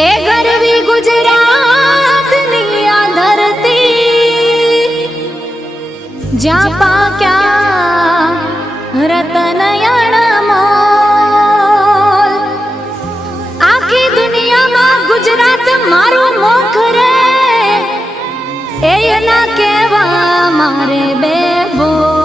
એ ગરવી ગુજરાતની આ ધરતી. જ્યાં પાક્યા રતનયાણા મોલ આખી દુનિયામાં ગુજરાત મારું મોખ રે. એના કેવા મારે બે બોલ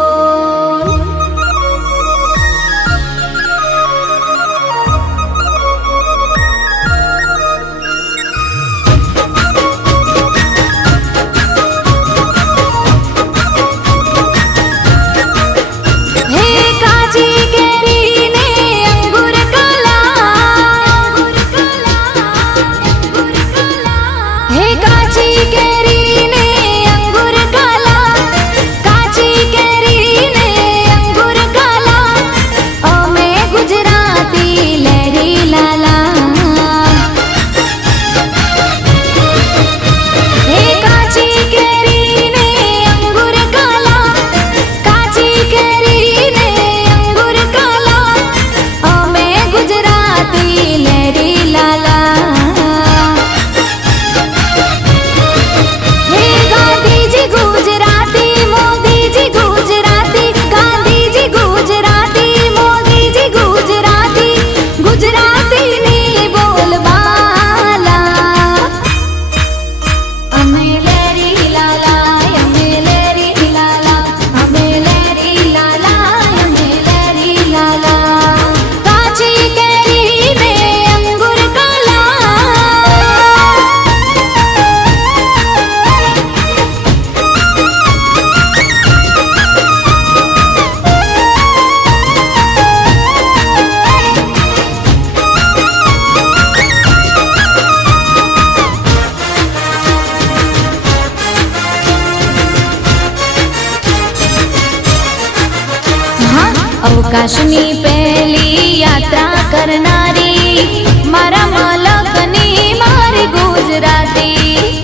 અવકાશની પહેલી યાત્રા કરનારી મારા માલકની મારી ગુજરાતી.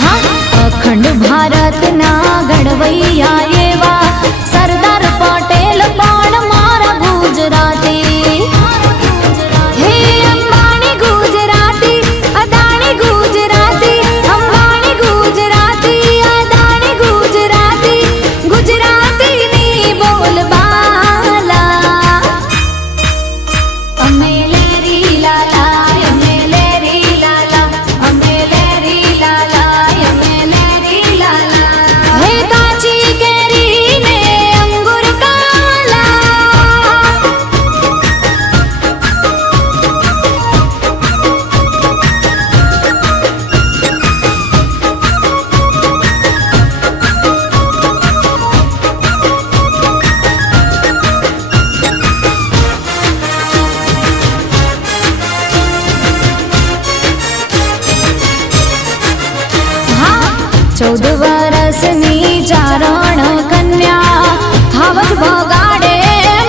હા અખંડ ભારતના ઘડવૈયા 我的妈 દેશની ચારણ કન્યા ખાવજ ભગાડે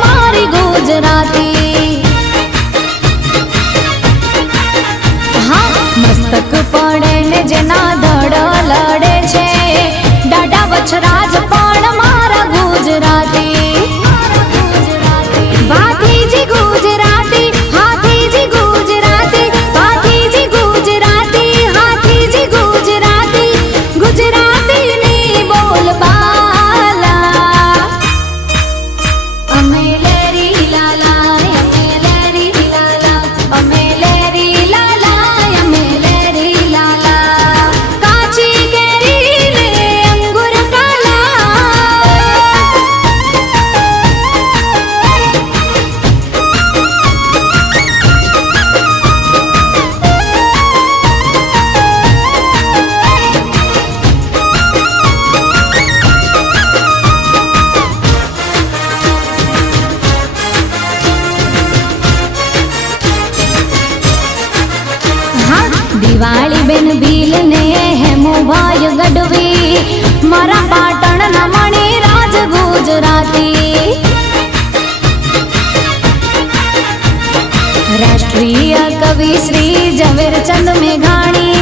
મારી ગુજરાતી. હા મસ્તક પડે ને જેના દિવાળી બેન ભીલ ને હેમુભાઈ ગઢવી. મારા પાટણ ના મણી રાજ ગુજરાતી. રાષ્ટ્રીય કવિ શ્રી ઝવેરચંદ મેઘાણી.